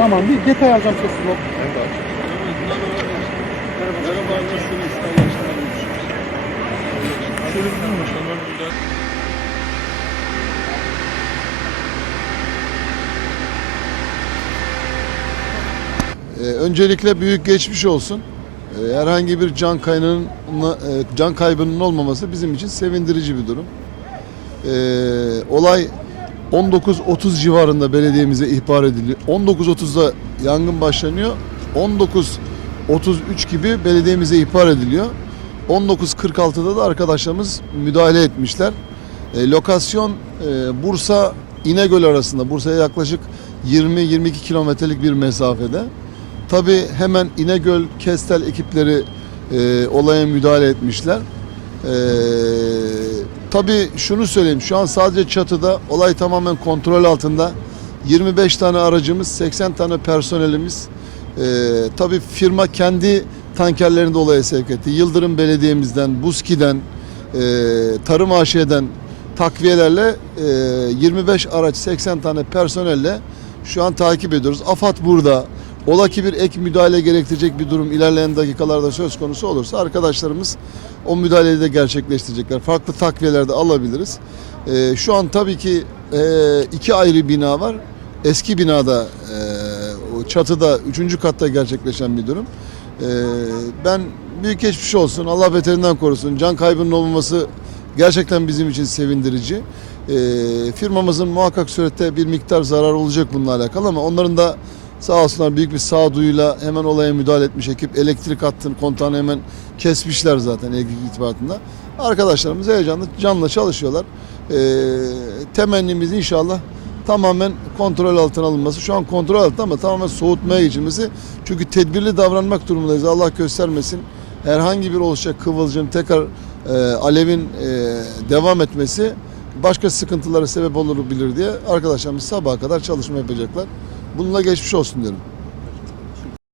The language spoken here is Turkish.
Tamam bir detay alacağım sessiz ol. Şöyle bir durun başkanım. Ben burada Ee, öncelikle büyük geçmiş olsun. Ee, herhangi bir can kaynının e, can kaybının olmaması bizim için sevindirici bir durum. Ee, olay 19.30 civarında belediyemize ihbar ediliyor. 19.30'da yangın başlanıyor. 19.33 gibi belediyemize ihbar ediliyor. 19.46'da da arkadaşlarımız müdahale etmişler. E, lokasyon e, Bursa İnegöl arasında. Bursa'ya yaklaşık 20-22 kilometrelik bir mesafede. Tabi hemen İnegöl Kestel ekipleri e, olaya müdahale etmişler. E, Tabi şunu söyleyeyim şu an sadece çatıda olay tamamen kontrol altında. 25 tane aracımız, 80 tane personelimiz. E, tabii firma kendi tankerlerini de olaya sevk etti. Yıldırım Belediye'mizden, Buski'den, e, Tarım AŞ'den takviyelerle e, 25 araç, 80 tane personelle şu an takip ediyoruz. AFAD burada. Ola ki bir ek müdahale gerektirecek bir durum ilerleyen dakikalarda söz konusu olursa arkadaşlarımız o müdahaleyi de gerçekleştirecekler. Farklı takviyeler de alabiliriz. E, şu an tabii ki e, iki ayrı bina var. Eski binada e, çatıda üçüncü katta gerçekleşen bir durum. E, ben büyük geçmiş olsun. Allah beterinden korusun. Can kaybının olmaması gerçekten bizim için sevindirici. E, firmamızın muhakkak surette bir miktar zarar olacak bununla alakalı ama onların da sağ olsunlar büyük bir sağduyuyla hemen olaya müdahale etmiş ekip elektrik hattını kontağını hemen kesmişler zaten elektrik irtibatında. Arkadaşlarımız heyecanlı canla çalışıyorlar. E, temennimiz inşallah tamamen kontrol altına alınması. Şu an kontrol altında ama tamamen soğutmaya geçilmesi. Çünkü tedbirli davranmak durumundayız. Allah göstermesin. Herhangi bir oluşacak kıvılcım tekrar e, alevin e, devam etmesi başka sıkıntılara sebep olabilir diye arkadaşlarımız sabaha kadar çalışma yapacaklar. Bununla geçmiş olsun diyorum.